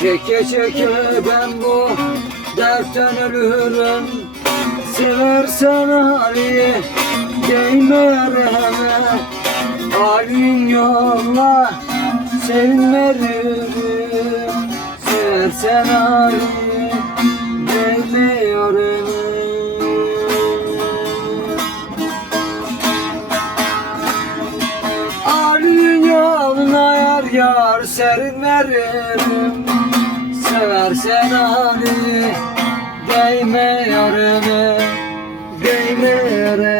Çeke çeke ben bu dertten ölürüm Seversen Ali değme yareme Halin yolla sevinme yürüm Seversen Ali serin veririm Seversen Ali değme yareme Değme yareme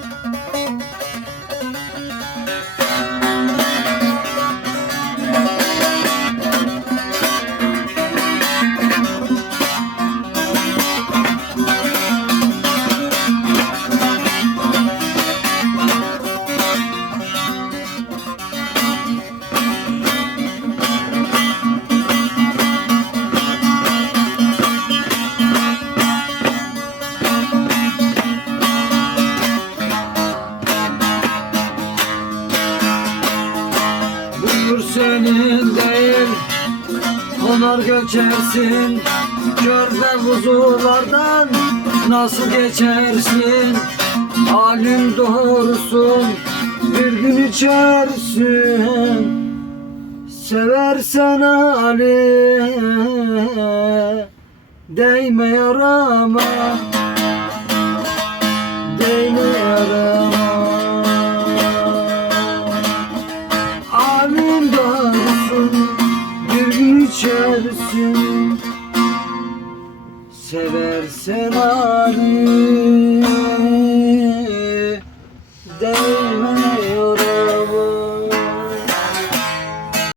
senin değil Konar göçersin. Körpe huzurlardan Nasıl geçersin? Halim doğrusun Bir gün içersin. Seversen Ali Değme yarama Değme yarama Seversen Ali